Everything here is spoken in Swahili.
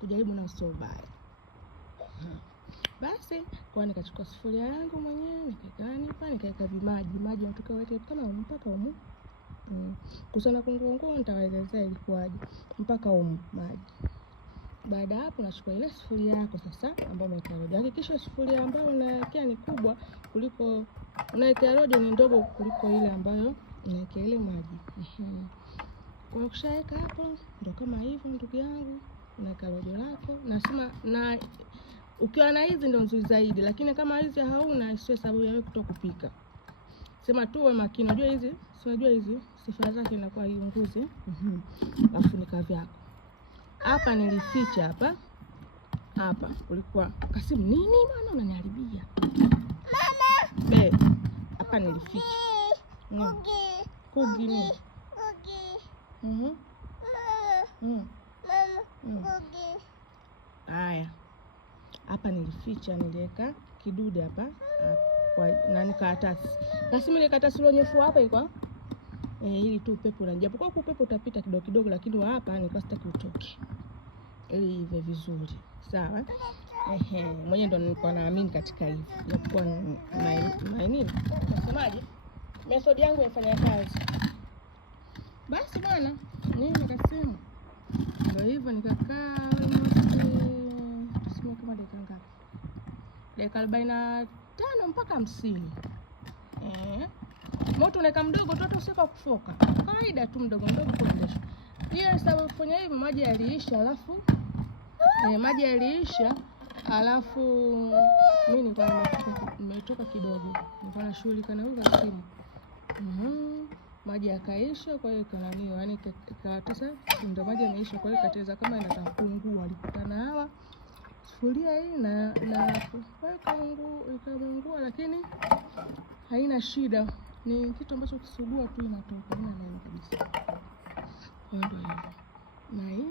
kujaribu na sio baya. Basi kwa nikachukua sufuria yangu mwenyewe nikaweka maji natoka weke kama mpaka humu. Kusana kunguo nitawaelezea ilikuwaje mpaka humu maji. Baada hapo nachukua ile sufuria yako sasa ambayo umeweka rojo. Hakikisha sufuria ambayo unawekea ni kubwa kuliko unawekea rojo ni ndogo kuliko ile ambayo unaweka ile maji. Kwa ukishaweka hapo ndo kama hivyo ndugu yangu, unaweka rojo lako. Nasema na ukiwa na hizi ndo nzuri zaidi, lakini kama hizi hauna sio sababu ya wewe kutokupika. Sema tu wewe makini, unajua hizi, si unajua hizi sifa zake inakuwa iunguze. Afunika vyako. Hapa nilificha hapa kulikuwa Kasimu nini bwana unaniharibia mama hapa nilificha kugi ni haya hapa nilificha, niliweka kidude hapa kwa nani karatasi. Kasimu ile karatasi iliyonyofu hapa iko ili tu upepo unajia. Kwa kuwa upepo utapita kidogo kidogo, lakini hapa nilikuwa sitaki utoke ili ive vizuri. Sawa? Mwenyewe ndo nilikuwa naamini katika hivi. Japokuwa na nini? Nasemaje? Method yangu inafanya kazi. Basi bwana, mimi nikasema ndio hivyo nikakaa tuseme kama dakika ngapi? Dakika 45 mpaka 50. Moto unaweka mdogo tu usika kufoka. Kawaida tu mdogo kuendesha. Hiyo sababu kufanya hivi maji yaliisha alafu mimi nilikuwa nimetoka kidogo. Nilikuwa nashughulika na huko Kasimu. Maji yakaisha, kwa hiyo kananiwa yani karatasa ndio maji yameisha, kwa hiyo kateza kama inataka kuungua. Alikutana hawa sufuria hii na ikaungua, lakini haina shida. Ni kitu ambacho kisugua tu inatoka, haina neno kabisa. Ndio hivyo. Na hii